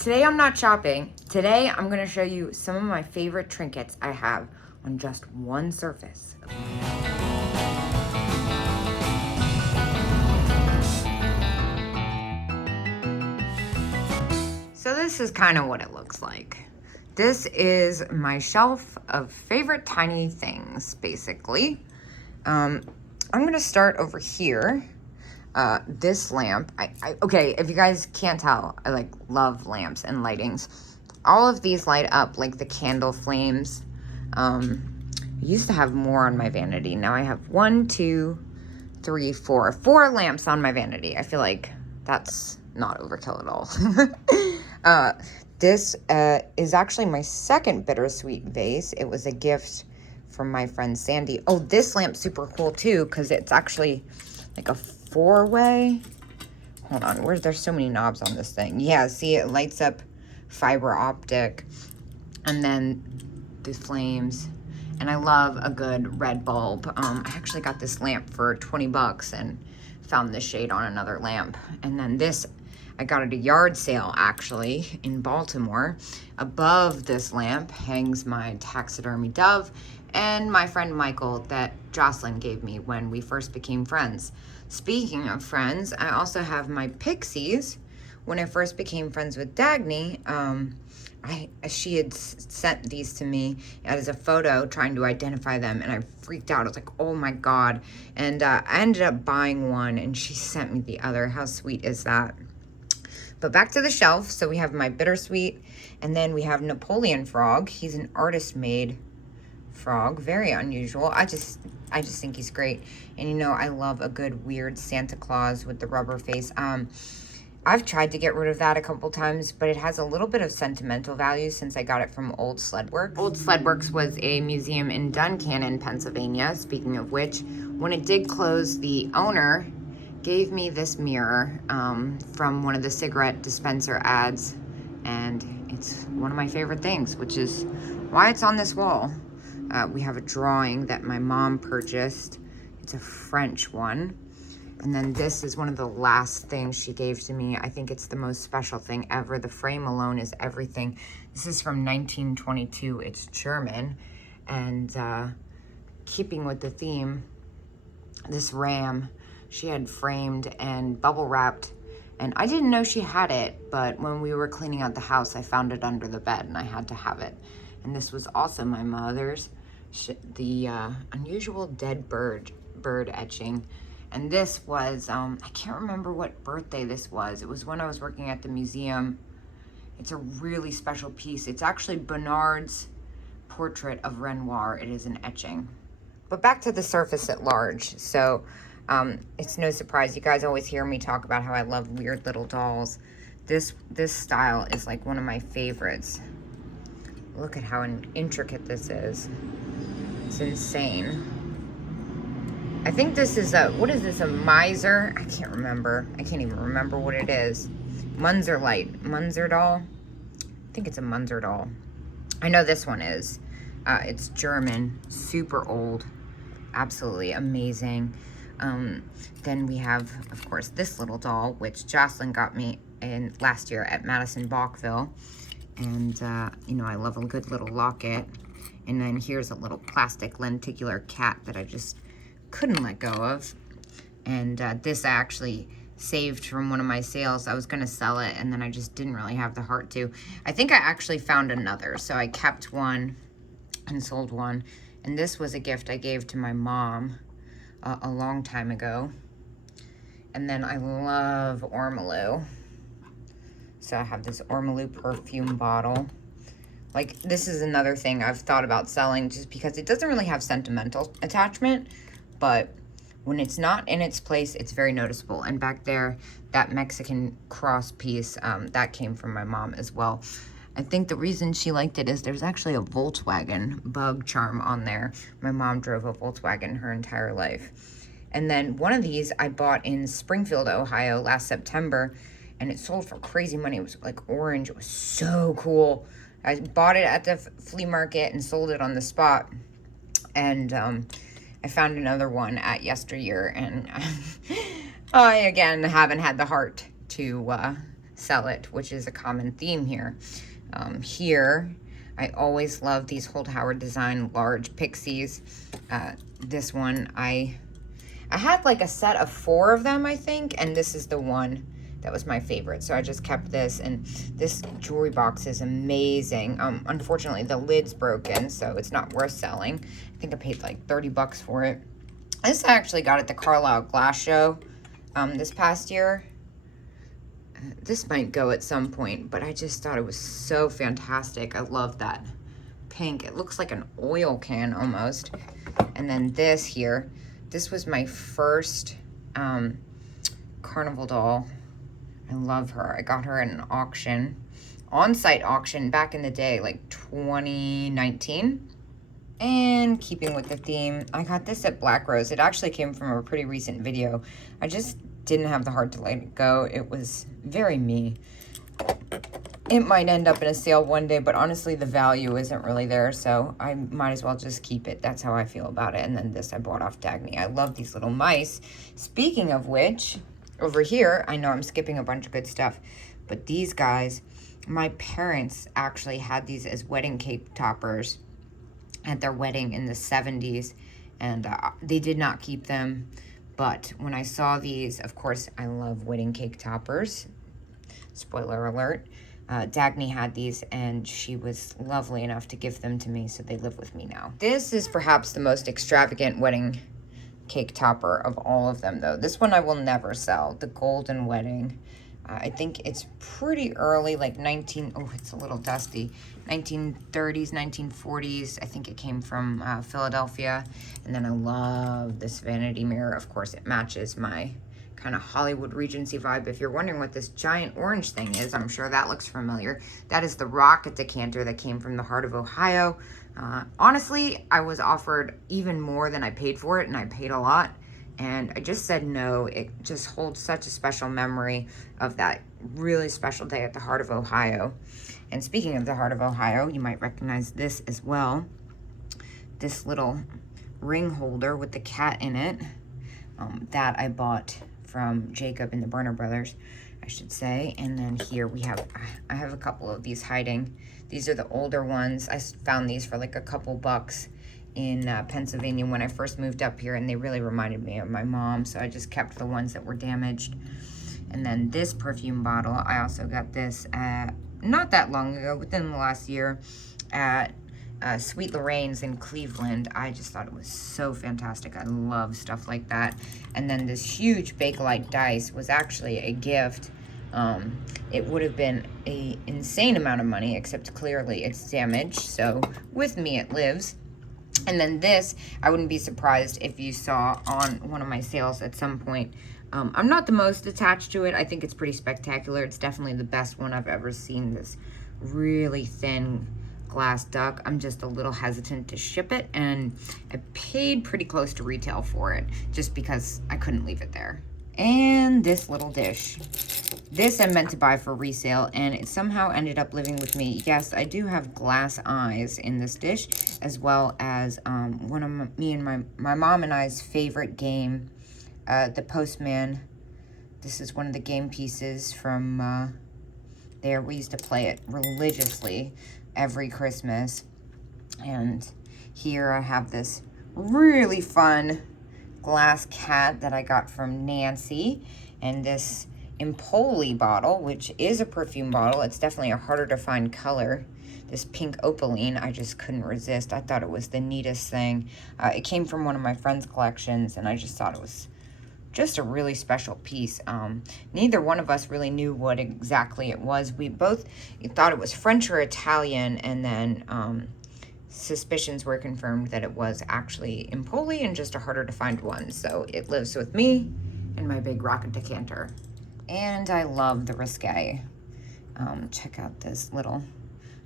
Today I'm not shopping. Today I'm gonna show you some of my favorite trinkets I have on just one surface. So this is kind of what it looks like. This is my shelf of favorite tiny things, basically. I'm gonna start over here. This lamp, okay, if you guys can't tell, I like love lamps and lightings. All of these light up like the candle flames. I used to have more on my vanity. Now I have 1, 2, 3, 4 lamps on my vanity. I feel like that's not overkill at all. This is actually my second bittersweet vase. It was a gift from my friend Sandy. Oh, this lamp's super cool too because it's actually like a 4-way. Hold on, there's so many knobs on this thing. Yeah, see, it lights up fiber optic and then the flames. And I love a good red bulb. I actually got this lamp for 20 bucks and found this shade on another lamp. And then this, I got at a yard sale actually in Baltimore. Above this lamp hangs my taxidermy dove and my friend Michael that Jocelyn gave me when we first became friends. Speaking of friends, I also have my pixies. When I first became friends with Dagny, she had sent these to me as a photo trying to identify them, and I freaked out. I was like, oh my God. And I ended up buying one, and she sent me the other. How sweet is that? But back to the shelf. So we have my bittersweet, and then we have Napoleon Frog. He's an artist-made frog, very unusual. I just think he's great. And you know, I love a good weird Santa Claus with the rubber face. I've tried to get rid of that a couple times, but it has a little bit of sentimental value since I got it from Old Sledworks. Old Sledworks was a museum in Duncannon, Pennsylvania. Speaking of which, when it did close, the owner gave me this mirror from one of the cigarette dispenser ads, and it's one of my favorite things, which is why it's on this wall. We have a drawing that my mom purchased. It's a French one. And then this is one of the last things she gave to me. I think it's the most special thing ever. The frame alone is everything. This is from 1922. It's German. And keeping with the theme, this ram she had framed and bubble wrapped. And I didn't know she had it, but when we were cleaning out the house, I found it under the bed and I had to have it. And this was also my mother's, the unusual dead bird etching. And this was, I can't remember what birthday this was. It was when I was working at the museum. It's a really special piece. It's actually Bernard's portrait of Renoir. It is an etching. But back to the surface at large. So it's no surprise. You guys always hear me talk about how I love weird little dolls. This style is like one of my favorites. Look at how intricate this is. It's insane. I think this is what is this, a miser? I can't remember. I can't even remember what it is. Munzer doll? I think it's a Munzer doll. I know this one is. It's German, super old, absolutely amazing. Then we have, of course, this little doll, which Jocelyn got me last year at Madison Bachville. And, you know, I love a good little locket. And then here's a little plastic lenticular cat that I just couldn't let go of. And this I actually saved from one of my sales. I was going to sell it, and then I just didn't really have the heart to. I think I actually found another, so I kept one and sold one. And this was a gift I gave to my mom a long time ago. And then I love Ormolu. So I have this Ormolu perfume bottle. Like, this is another thing I've thought about selling just because it doesn't really have sentimental attachment, but when it's not in its place, it's very noticeable. And back there, that Mexican cross piece, that came from my mom as well. I think the reason she liked it is there's actually a Volkswagen bug charm on there. My mom drove a Volkswagen her entire life. And then one of these I bought in Springfield, Ohio last September, and it sold for crazy money. It was like orange. It was so cool. I bought it at the flea market and sold it on the spot. And I found another one at yesteryear, and I, again, haven't had the heart to sell it, which is a common theme here. Here, I always love these Holt Howard design large pixies. This one, I had like a set of 4 of them, I think, and this is the one that was my favorite. So I just kept this, and this jewelry box is amazing. Unfortunately, the lid's broken, so it's not worth selling. I think I paid like 30 bucks for it. This I actually got at the Carlisle Glass Show this past year. This might go at some point, but I just thought it was so fantastic. I love that pink. It looks like an oil can almost. And then this here, this was my first carnival doll. I love her. I got her at an auction, on-site auction back in the day, like 2019. And keeping with the theme, I got this at Black Rose. It actually came from a pretty recent video. I just didn't have the heart to let it go. It was very me. It might end up in a sale one day, but honestly, the value isn't really there, so I might as well just keep it. That's how I feel about it. And then this I bought off Dagny. I love these little mice. Speaking of which, over here, I know I'm skipping a bunch of good stuff, but these guys, my parents actually had these as wedding cake toppers at their wedding in the 70s, and they did not keep them. But when I saw these, of course, I love wedding cake toppers. Spoiler alert. Dagny had these, and she was lovely enough to give them to me, so they live with me now. This is perhaps the most extravagant wedding cake topper of all of them, though. This one I will never sell, the Golden Wedding. I think it's pretty early, like it's a little dusty, 1930s, 1940s. I think it came from Philadelphia. And then I love this vanity mirror. Of course, it matches my kind of Hollywood Regency vibe. If you're wondering what this giant orange thing is, I'm sure that looks familiar. That is the rocket decanter that came from the heart of Ohio. Honestly, I was offered even more than I paid for it, and I paid a lot. And I just said no. It just holds such a special memory of that really special day at the heart of Ohio. And speaking of the heart of Ohio, you might recognize this as well. This little ring holder with the cat in it that I bought from Jacob and the Burner Brothers, I should say. And then here I have a couple of these hiding. These are the older ones. I found these for like a couple bucks in Pennsylvania when I first moved up here, and they really reminded me of my mom, so I just kept the ones that were damaged. And then this perfume bottle, I also got this not that long ago, within the last year, at Sweet Lorraine's in Cleveland. I just thought it was so fantastic. I love stuff like that. And then this huge Bakelite dice was actually a gift. It would have been an insane amount of money, except clearly it's damaged, so with me it lives. And then this, I wouldn't be surprised if you saw on one of my sales at some point. I'm not the most attached to it. I think it's pretty spectacular. It's definitely the best one I've ever seen, this really thin glass duck. I'm just a little hesitant to ship it, and I paid pretty close to retail for it just because I couldn't leave it there. And this little dish. This I meant to buy for resale, and it somehow ended up living with me. Yes, I do have glass eyes in this dish, as well as one of me and my mom and I's favorite game, The Postman. This is one of the game pieces from there. We used to play it religiously every Christmas. And here I have this really fun glass cat that I got from Nancy, and this Empoli bottle, which is a perfume bottle. It's definitely a harder to find color. This pink opaline, I just couldn't resist. I thought it was the neatest thing. It came from one of my friend's collections, and I just thought it was just a really special piece. Neither one of us really knew what exactly it was. We both thought it was French or Italian, and then suspicions were confirmed that it was actually Empoli and just a harder to find one. So it lives with me and my big rocket decanter. And I love the Risque. Check out this little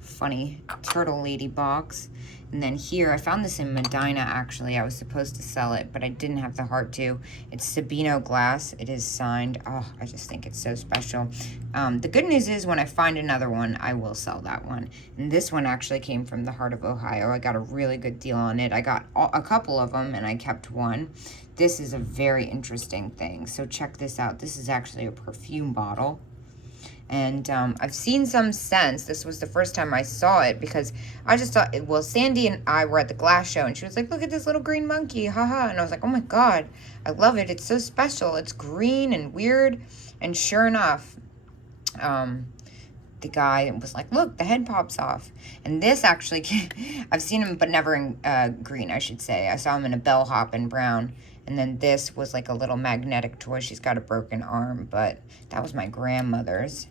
funny turtle lady box. And then here, I found this in Medina, actually. I was supposed to sell it, but I didn't have the heart to. It's Sabino glass. It is signed. Oh, I just think it's so special. The good news is when I find another one, I will sell that one. And this one actually came from the heart of Ohio. I got a really good deal on it. I got a couple of them, and I kept one. This is a very interesting thing. So check this out. This is actually a perfume bottle. And I've seen some since. This was the first time I saw it because I just thought, well, Sandy and I were at the glass show and she was like, look at this little green monkey, haha. And I was like, oh my God, I love it. It's so special. It's green and weird. And sure enough, the guy was like, look, the head pops off. And this actually, I've seen him, but never in green, I should say. I saw him in a bellhop in brown. And then this was like a little magnetic toy. She's got a broken arm, but that was my grandmother's.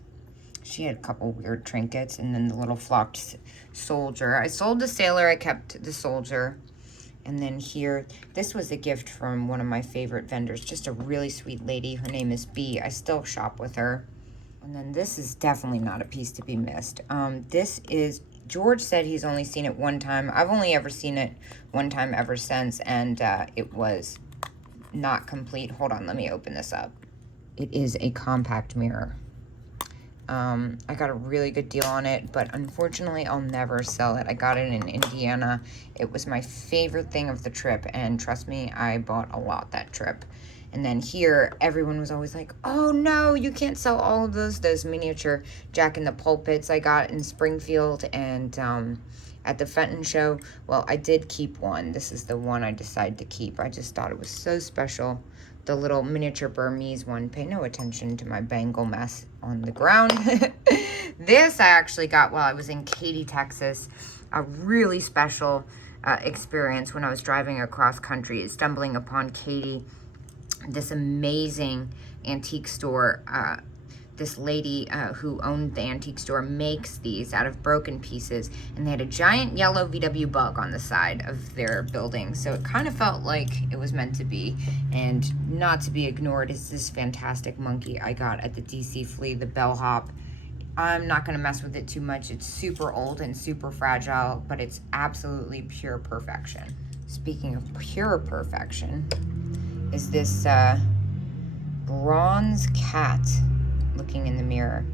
She had a couple weird trinkets, and then the little flocked soldier. I sold the sailor, I kept the soldier. And then here, this was a gift from one of my favorite vendors, just a really sweet lady. Her name is B. I still shop with her. And then this is definitely not a piece to be missed. This is, George said he's only seen it one time. I've only ever seen it one time ever since, and it was not complete. Hold on, let me open this up. It is a compact mirror. I got a really good deal on it, but unfortunately I'll never sell it. I got it in Indiana. It was my favorite thing of the trip, and trust me, I bought a lot that trip. And then here, everyone was always like, oh no, you can't sell all of those miniature Jack in the Pulpits I got in Springfield and at the Fenton show. Well, I did keep one. This is the one I decided to keep. I just thought it was so special. The little miniature Burmese one. Pay no attention to my Bengal mess on the ground. This I actually got while I was in Katy, Texas. A really special experience when I was driving across country, stumbling upon Katy, this amazing antique store. This lady who owned the antique store makes these out of broken pieces, and they had a giant yellow VW bug on the side of their building, so it kind of felt like it was meant to be. And not to be ignored is this fantastic monkey I got at the DC Flea, the bellhop. I'm not going to mess with it too much. It's super old and super fragile, but it's absolutely pure perfection. Speaking of pure perfection, is this bronze cat looking in the mirror.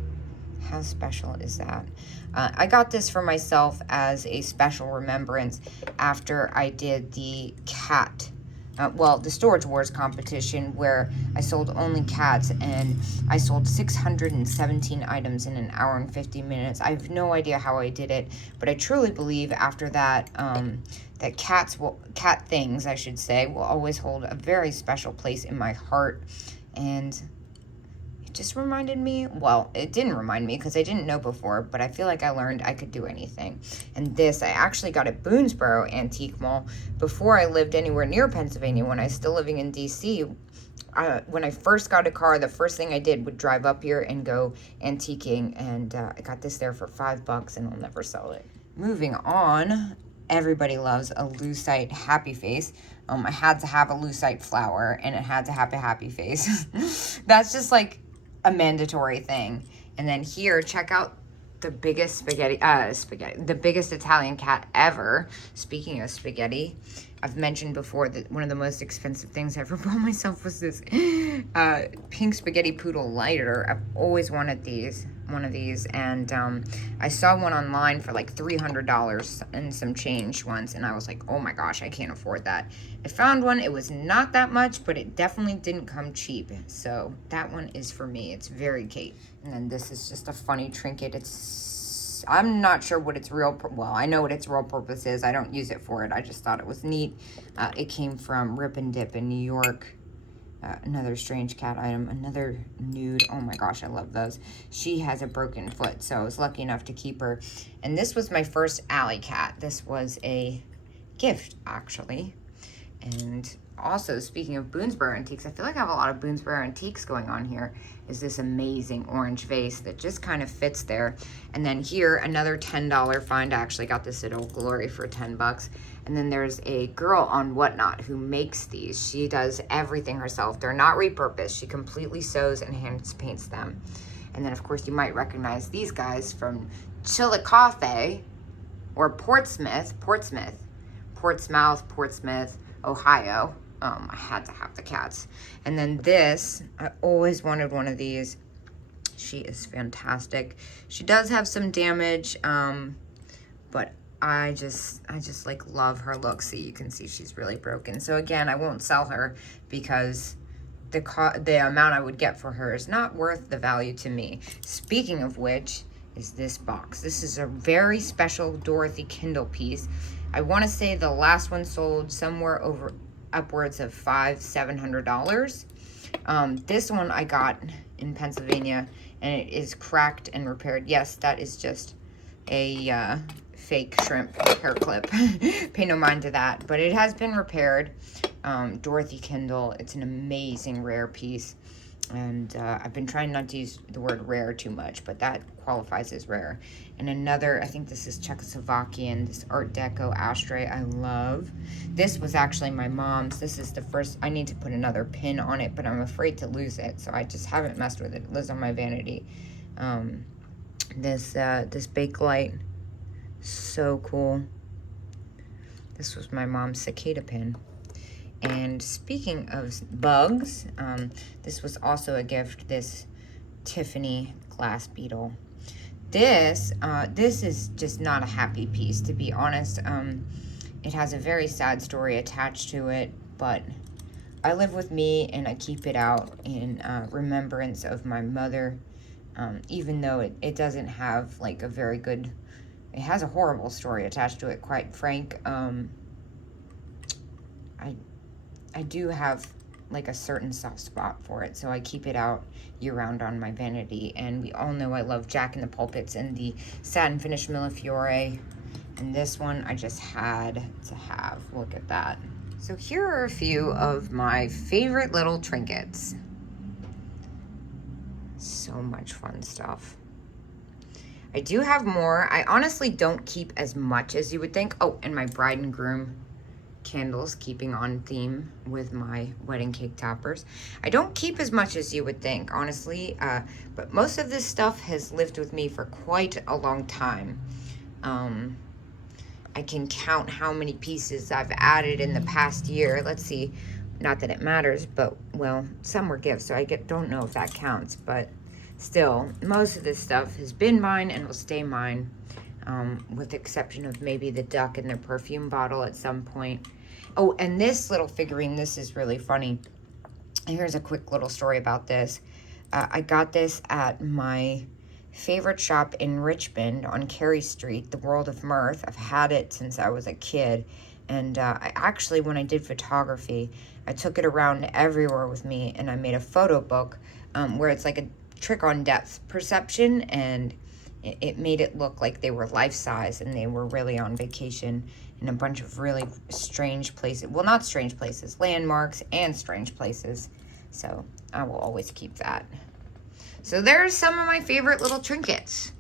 How special is that? I got this for myself as a special remembrance after I did the cat, the Storage Wars competition, where I sold only cats, and I sold 617 items in an hour and 50 minutes. I have no idea how I did it, but I truly believe after that, that cat things, I should say, will always hold a very special place in my heart. And just reminded me, well, it didn't remind me because I didn't know before, but I feel like I learned I could do anything. And this I actually got at Boonesboro Antique Mall before I lived anywhere near Pennsylvania. When I was still living in DC, when I first got a car, the first thing I did would drive up here and go antiquing, and I got this there for $5 and I'll never sell it. Moving on, everybody loves a lucite happy face. I had to have a lucite flower, and it had to have a happy face. That's just like a mandatory thing. And then here, check out the biggest the biggest Italian cat ever. Speaking of spaghetti, I've mentioned before that one of the most expensive things I ever bought myself was this pink spaghetti poodle lighter. I've always wanted one of these, and I saw one online for like $300 and some change once, and I was like, oh my gosh, I can't afford that. I found one. It was not that much, but it definitely didn't come cheap, so that one is for me. It's very Kate. And then this is just a funny trinket. I'm not sure what its I know what its real purpose is. I don't use it for it. I just thought it was neat. It came from Rip and Dip in New York. Another strange cat item, another nude. Oh my gosh, I love those. She has a broken foot, so I was lucky enough to keep her. And this was my first alley cat. This was a gift, actually. And also, speaking of Boonesboro Antiques, I feel like I have a lot of Boonesboro Antiques going on here, is this amazing orange vase that just kind of fits there. And then here, another $10 find. I actually got this at Old Glory for $10. And then there's a girl on Whatnot who makes these. She does everything herself. They're not repurposed. She completely sews and hand paints them. And then, of course, you might recognize these guys from Chillicothe or Portsmouth, Ohio. I had to have the cats. And then this, I always wanted one of these. She is fantastic. She does have some damage, but I just like love her look. See, you can see she's really broken. So again, I won't sell her because the amount I would get for her is not worth the value to me. Speaking of which, is this box. This is a very special Dorothy Kindle piece. I want to say the last one sold somewhere over upwards of $700. This one I got in Pennsylvania, and it is cracked and repaired. Yes, that is just a fake shrimp hair clip. Pay no mind to that, but it has been repaired. Dorothy Kindle, it's an amazing rare piece, and I've been trying not to use the word rare too much, but that qualifies as rare. And another, I think this is Czechoslovakian, this Art Deco ashtray I love. This was actually my mom's. This is the first, I need to put another pin on it, but I'm afraid to lose it, so I just haven't messed with it. It lives on my vanity. This Bakelite, so cool. This was my mom's cicada pin. And speaking of bugs, this was also a gift, this Tiffany glass beetle. This is just not a happy piece, to be honest. It has a very sad story attached to it, but I live with me and I keep it out in remembrance of my mother, even though it doesn't have like a very good, it has a horrible story attached to it, quite frank. I do have like a certain soft spot for it, so I keep it out year-round on my vanity. And we all know I love Jack in the Pulpits and the satin finish Millefiore. And this one I just had to have. Look at that. So here are a few of my favorite little trinkets. So much fun stuff. I do have more. I honestly don't keep as much as you would think. Oh, and my bride and groom candles, keeping on theme with my wedding cake toppers. I don't keep as much as you would think, honestly, but most of this stuff has lived with me for quite a long time. I can count how many pieces I've added in the past year. Let's see, not that it matters, but well, some were gifts, so I don't know if that counts, but still, most of this stuff has been mine and will stay mine. With the exception of maybe the duck in their perfume bottle at some point. Oh, and this little figurine, this is really funny. Here's a quick little story about this. I got this at my favorite shop in Richmond on Carey Street, the World of Mirth. I've had it since I was a kid. And I actually, when I did photography, I took it around everywhere with me, and I made a photo book where it's like a trick on depth perception, and it made it look like they were life-size and they were really on vacation in a bunch of really strange places. Well, not strange places, landmarks and strange places. So I will always keep that. So there's some of my favorite little trinkets.